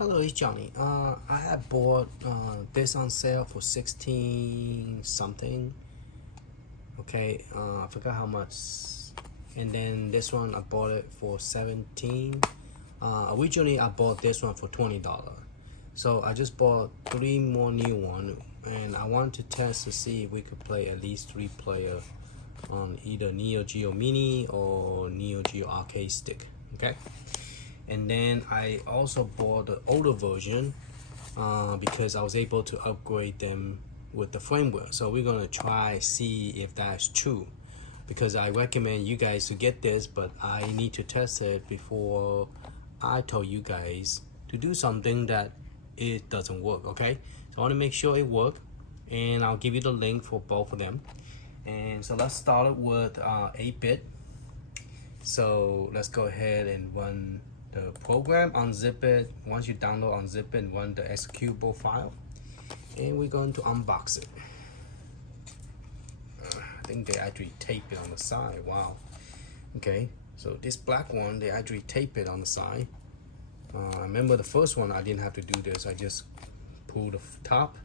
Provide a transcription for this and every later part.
Hello, it's Johnny. I had bought this on sale for 16 something. Okay, I forgot how much. And then this one I bought it for 17. Originally I bought this one for $20. So I just bought 3 more new one, and I want to test to see if we could play at least 3 player on either Neo Geo Mini or Neo Geo Arcade Stick. Okay. And then I also bought the older version because I was able to upgrade them with the firmware. So we're gonna try see if that's true, because I recommend you guys to get this, but I need to test it before I tell you guys to do something that it doesn't work. Okay, so I want to make sure it works, and I'll give you the link for both of them. And so let's start with 8-bit. So let's go ahead and run the program, unzip it. Once you download, unzip it and run the executable file, and we're going to unbox it. I think they actually tape it on the side. Wow. Okay, so this black one, they actually tape it on the side. I remember the first one I didn't have to do this. I just pull the top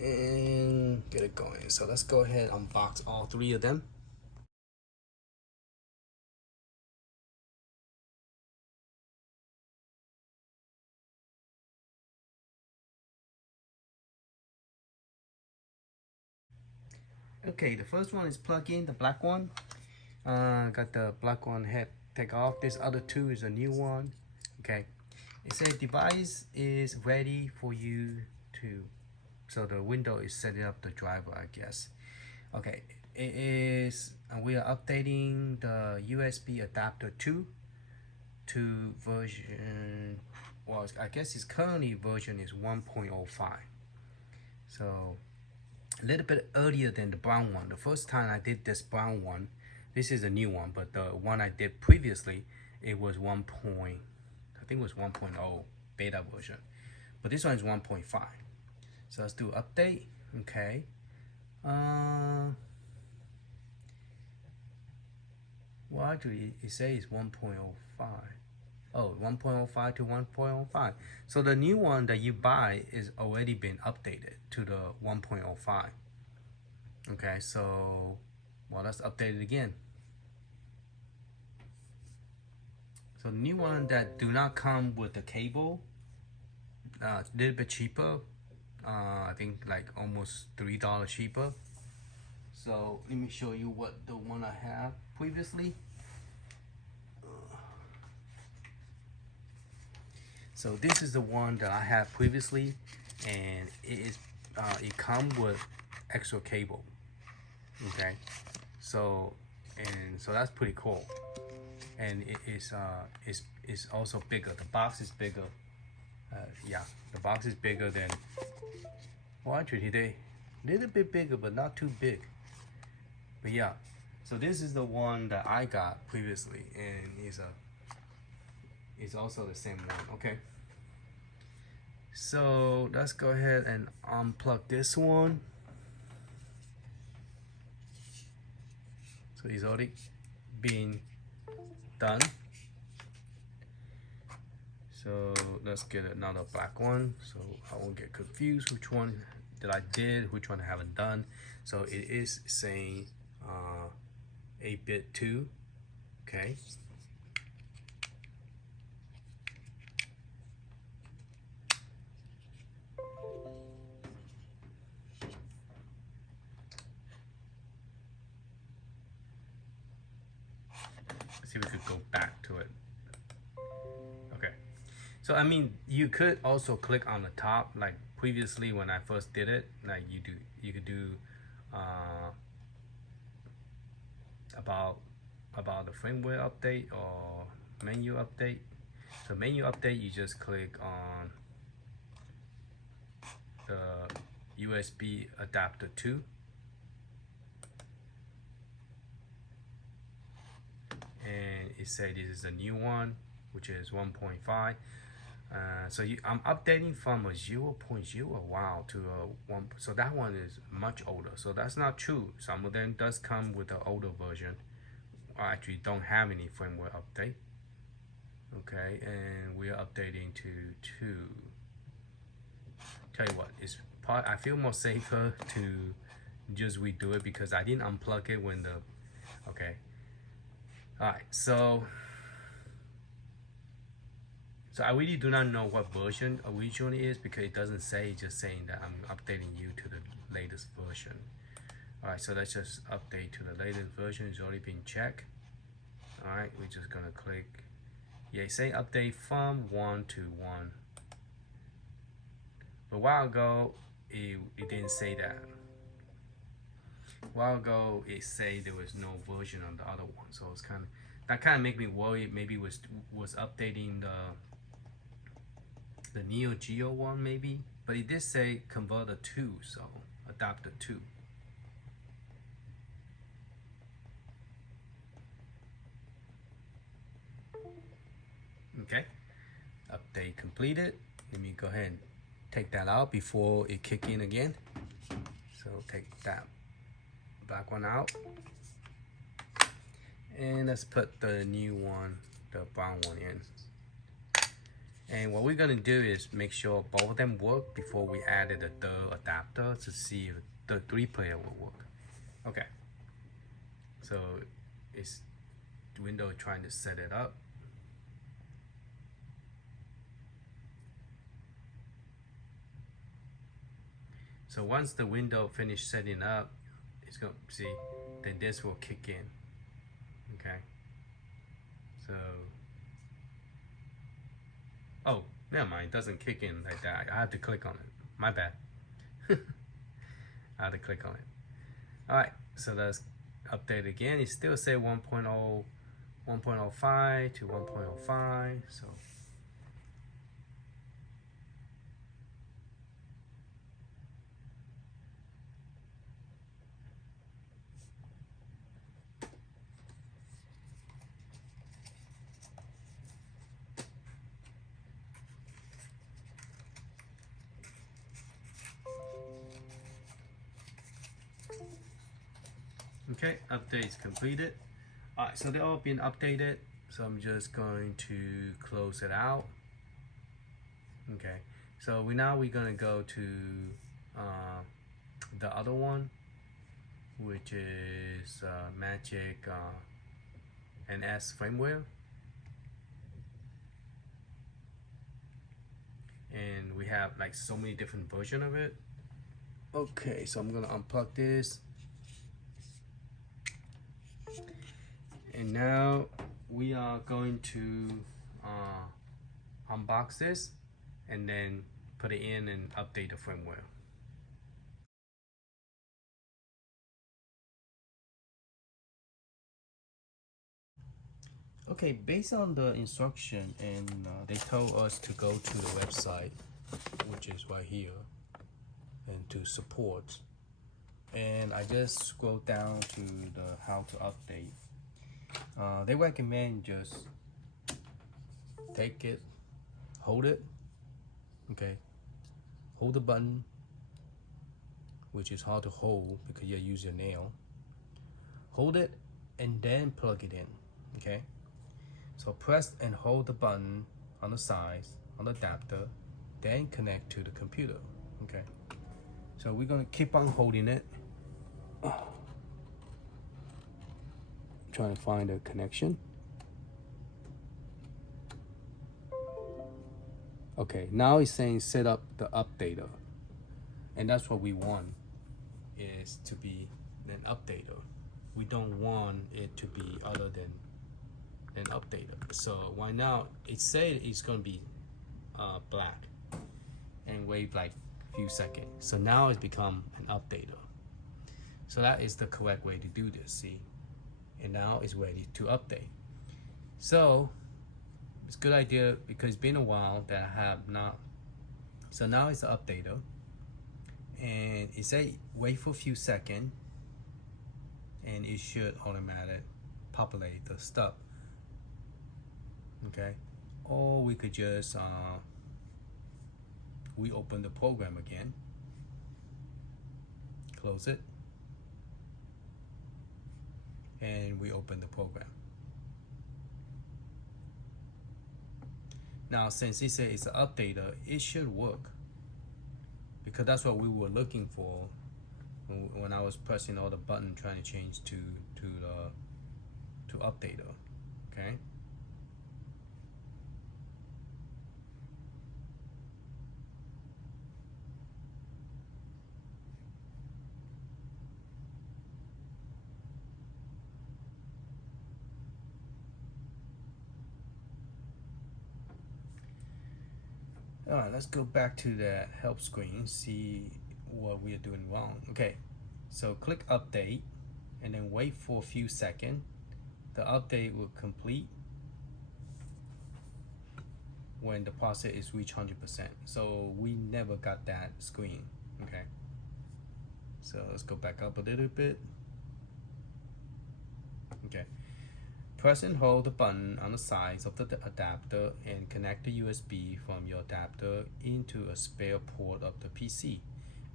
and get it going. So let's go ahead and unbox all 3 of them. Okay, the first one is plug in, the black one. Got the black one head take off. This other 2 is a new one. Okay, it says device is ready for you to, so the window is setting up the driver, I guess. Okay, it is, we are updating the USB adapter 2 to version, well, I guess its currently version is 1.05. So a little bit earlier than the brown one. The first time I did this brown one, this is a new one, but the one I did previously, it was 1. I think it was 1.0 beta version, but this one is 1.5. So let's do update. Okay. Well, actually it says 1.05. Oh, 1.05 to 1.05. So the new one that you buy is already been updated to the 1.05. Okay, so, well, let's update it again. So the new one that do not come with the cable, it's a little bit cheaper. I think like almost $3 cheaper. So let me show you what the one I have previously. So this is the one that I had previously, and it comes with extra cable. Okay, so that's pretty cool, and it is also bigger. The box is bigger. Yeah, the box is bigger than, well, actually they a little bit bigger, but not too big. But yeah, so this is the one that I got previously, and it's also the same one. Okay, so let's go ahead and unplug this one. So it's already been done. So let's get another black one, so I won't get confused which one that I did, which one I haven't done. So it is saying 8bitdo. Okay. Let's see if we could go back to it. Okay. So I mean, you could also click on the top, like previously when I first did it. Like you could do about the firmware update or menu update. So menu update, you just click on the USB adapter 2, and it said this is a new one, which is 1.5. So I'm updating from a 0.0 wow to a 1. So that one is much older. So that's not true. Some of them does come with the older version. I actually don't have any firmware update. Okay, and we are updating to 2. Tell you what, I feel more safer to just redo it because I didn't unplug it when the, okay. All right, so I really do not know what version originally is because it doesn't say, it's just saying that I'm updating you to the latest version. All right, so let's just update to the latest version. It's already been checked. All right, we're just gonna click, yeah, say update from 1 to 1. But a while ago, it didn't say that. A while ago, it said there was no version on the other one, so it's that kind of make me worry. Maybe was updating the Neo Geo one, maybe. But it did say converter 2, so adapter 2. Okay, update completed. Let me go ahead and take that out before it kick in again. So take that black one out, and let's put the new one, the brown one, in. And what we're gonna do is make sure both of them work before we added the third adapter to see if the 3-player will work. Okay, so it's Windows trying to set it up. So once the window finish setting up, it's gonna see, then this will kick in. Okay. So, oh, never mind. It doesn't kick in like that. I have to click on it. My bad. I have to click on it. All right. So let's update again. It still say 1.0, 1.05 to 1.05. So. Okay, update is completed. All right, so they're all been updated. So I'm just going to close it out. Okay, so we're gonna go to the other one, which is Magic NS firmware. And we have like so many different versions of it. Okay, so I'm gonna unplug this. And now we are going to unbox this and then put it in and update the firmware. Okay, based on the instruction, and they told us to go to the website, which is right here, and to support. And I just scrolled down to the how to update. They recommend just take it, hold it, okay, hold the button, which is hard to hold because you use your nail. Hold it and then plug it in, okay? So press and hold the button on the sides, on the adapter, then connect to the computer, okay? So we're gonna keep on holding it. Trying to find a connection. Okay, now it's saying set up the updater. And that's what we want, is to be an updater. We don't want it to be other than an updater. So right now, it said it's gonna be black and wait like a few seconds. So now it's become an updater. So that is the correct way to do this, see? And now it's ready to update. So it's a good idea because it's been a while that I have not. So now it's an updater, and it say wait for a few seconds, and it should automatically populate the stuff. Okay, or we could just reopen the program again, close it, and we open the program. Now since it says it's an updater, it should work, because that's what we were looking for when I was pressing all the button trying to change to updater. Okay. All right, let's go back to the help screen, see what we are doing wrong. Okay, so click update and then wait for a few seconds. The update will complete when the process is reached 100%. So we never got that screen. Okay, so let's go back up a little bit. Okay, press and hold the button on the sides of the adapter and connect the USB from your adapter into a spare port of the PC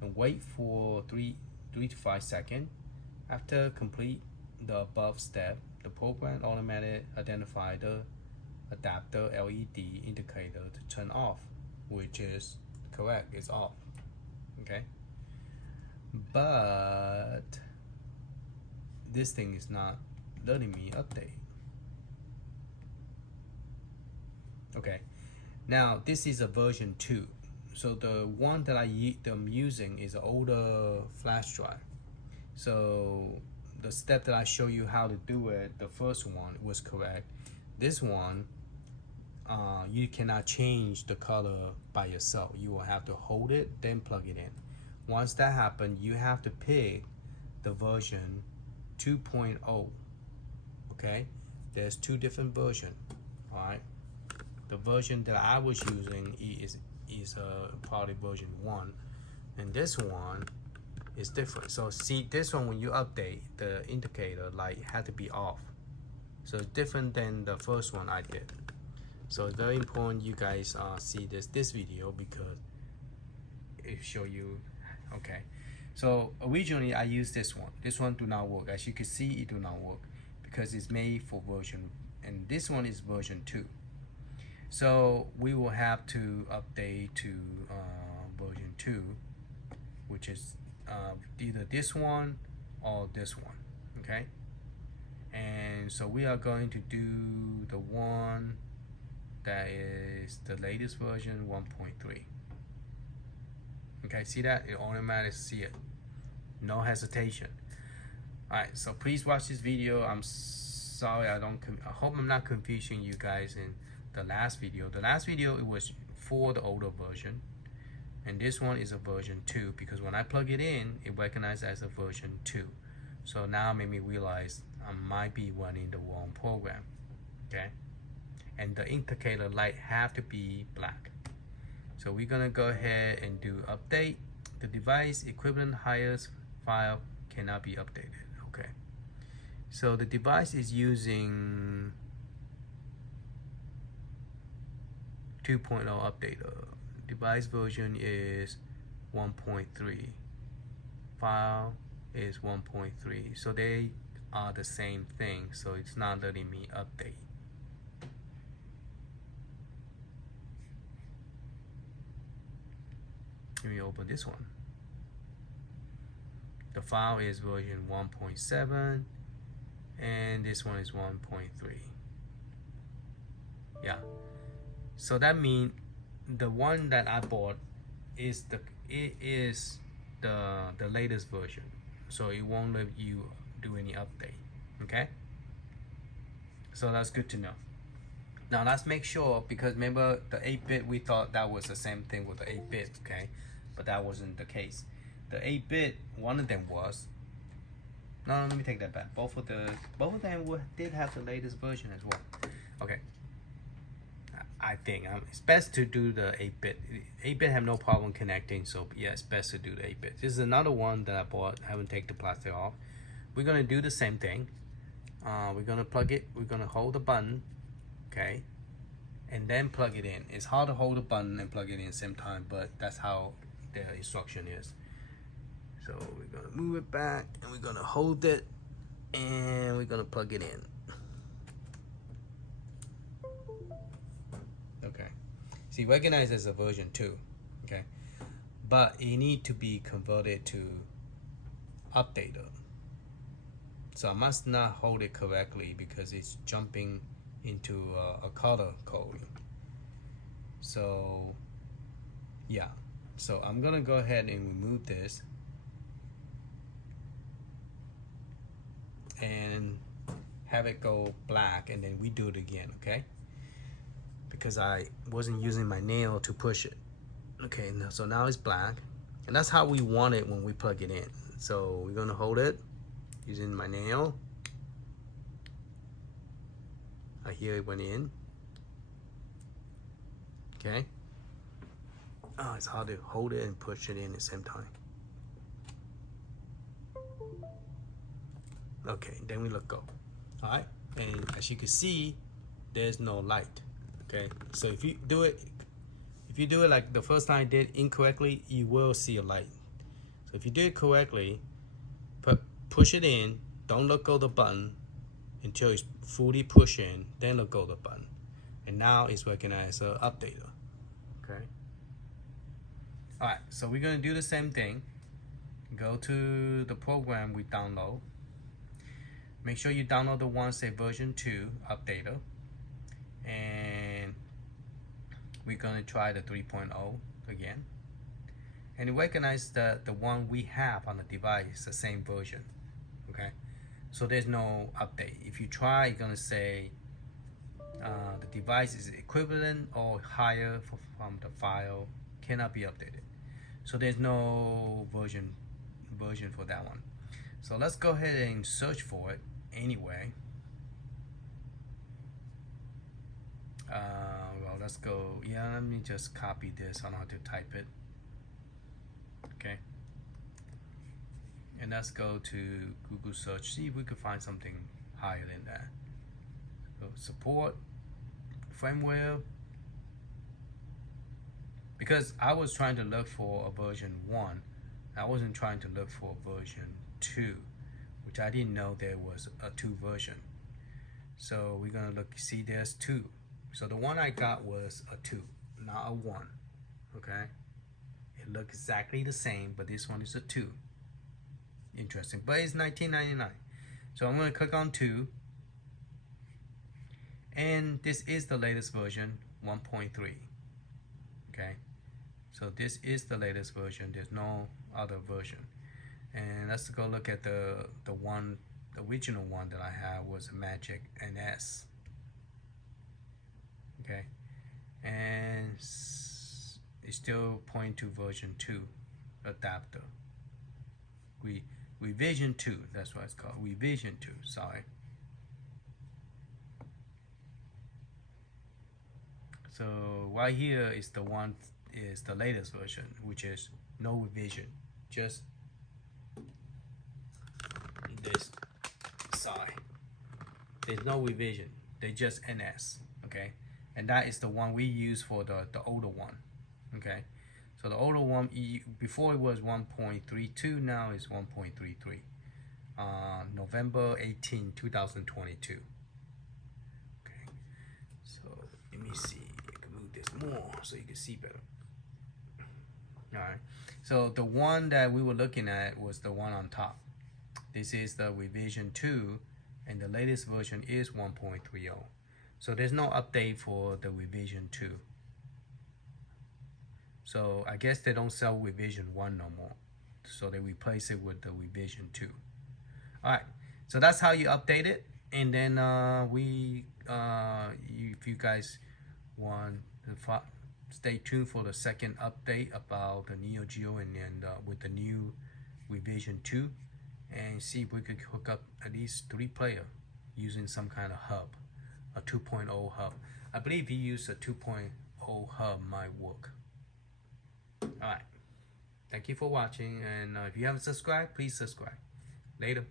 and wait for 3 to 5 seconds. After complete the above step, the program automatically identify the adapter LED indicator to turn off, which is correct, it's off. Okay, but this thing is not letting me update. Okay, now this is a version 2. So the one that I'm using is an older flash drive. So the step that I show you how to do it, the first one was correct. This one, you cannot change the color by yourself. You will have to hold it, then plug it in. Once that happens, you have to pick the version 2.0. Okay, there's 2 different versions. All right. The version that I was using is probably version 1, and this one is different. So see, this one, when you update, the indicator light had to be off. So it's different than the first one I did. So it's very important you guys see this video, because it show you. Okay, so originally I used this one. This one do not work. As you can see, it do not work because it's made for version, and this one is version 2. So we will have to update to version 2, which is either this one or this one. Okay, and so we are going to do the one that is the latest version 1.3. Okay, see that? It automatically see it, no hesitation. All right, so please watch this video. I'm sorry, I hope I'm not confusing you guys in the last video. The last video, it was for the older version, and this one is a version 2, because when I plug it in, it recognizes as a version 2. So now made me realize I might be running the wrong program. Okay, and the indicator light have to be black. So we're gonna go ahead and do update. The device equivalent highest file cannot be updated. Okay, so the device is using 2.0 updater. Device version is 1.3. File is 1.3. So they are the same thing. So it's not letting me update. Let me open this one. The file is version 1.7, and this one is 1.3. Yeah. So that means the one that I bought is the latest version. So it won't let you do any update. Okay. So that's good to know. Now let's make sure, because remember the 8-bit, we thought that was the same thing with the 8-bit, okay? But that wasn't the case. The 8-bit, one of them was. No, let me take that back. Both of them did have the latest version as well. Okay. I think it's best to do the 8-bit. 8-bit have no problem connecting, so yeah, it's best to do the 8-bit. This is another one that I bought. I haven't taken the plastic off. We're gonna do the same thing. We're gonna plug it. We're gonna hold the button, okay, and then plug it in. It's hard to hold the button and plug it in at the same time, but that's how the instruction is. So we're gonna move it back, and we're gonna hold it, and we're gonna plug it in. Okay. See, recognize as a version 2, okay? But it need to be converted to updater. So I must not hold it correctly because it's jumping into a color code. So yeah, so I'm gonna go ahead and remove this and have it go black, and then we do it again, okay? Because I wasn't using my nail to push it. Okay, so now it's black, and that's how we want it when we plug it in. So we're gonna hold it using my nail. I hear it went in. Okay. Oh, it's hard to hold it and push it in at the same time. Okay, then we let go. All right, and as you can see, there's no light. Okay, so if you do it like the first time I did incorrectly, you will see a light. So if you do it correctly, push it in, don't let go of the button until it's fully pushed in, then let go of the button. And now it's working as an updater. Okay. All right, so we're gonna do the same thing. Go to the program we download. Make sure you download the one say version 2 updater, and we're gonna try the 3.0 again. And recognize that the one we have on the device is the same version. Okay, so there's no update. If you try, you're gonna say the device is equivalent or higher from the file, cannot be updated. So there's no version for that one. So let's go ahead and search for it anyway. Well, let's go. Yeah, let me just copy this. I don't have to type it. Okay. And let's go to Google search, see if we could find something higher than that. So support, firmware. Because I was trying to look for a version 1. I wasn't trying to look for a version 2, which I didn't know there was a 2 version. So we're gonna look, see there's 2. So the one I got was a 2, not a 1, okay? It looks exactly the same, but this one is a 2. Interesting, but it's $19.99. So I'm gonna click on 2, and this is the latest version, 1.3, okay? So this is the latest version, there's no other version. And let's go look at the original one that I have was a Magic NS. Okay, and it's still pointing to version 2 adapter. Revision 2, that's what it's called, revision 2, sorry. So right here is the one, is the latest version, which is no revision, just this side. There's no revision, they just NS, okay? And that is the one we use for the older one, okay? So the older one, before it was 1.32, now it's 1.33. November 18, 2022. Okay, so let me see, I can move this more so you can see better. All right, so the one that we were looking at was the one on top. This is the revision 2, and the latest version is 1.30. So there's no update for the revision 2. So I guess they don't sell revision 1 no more. So they replace it with the revision 2. All right, so that's how you update it. And then if you guys want to stay tuned for the second update about the Neo Geo and then with the new revision 2, and see if we could hook up at least 3 player using some kind of hub, a 2.0 hub. I believe if you use a 2.0 hub might work. All right, thank you for watching, and if you haven't subscribed, please subscribe. Later.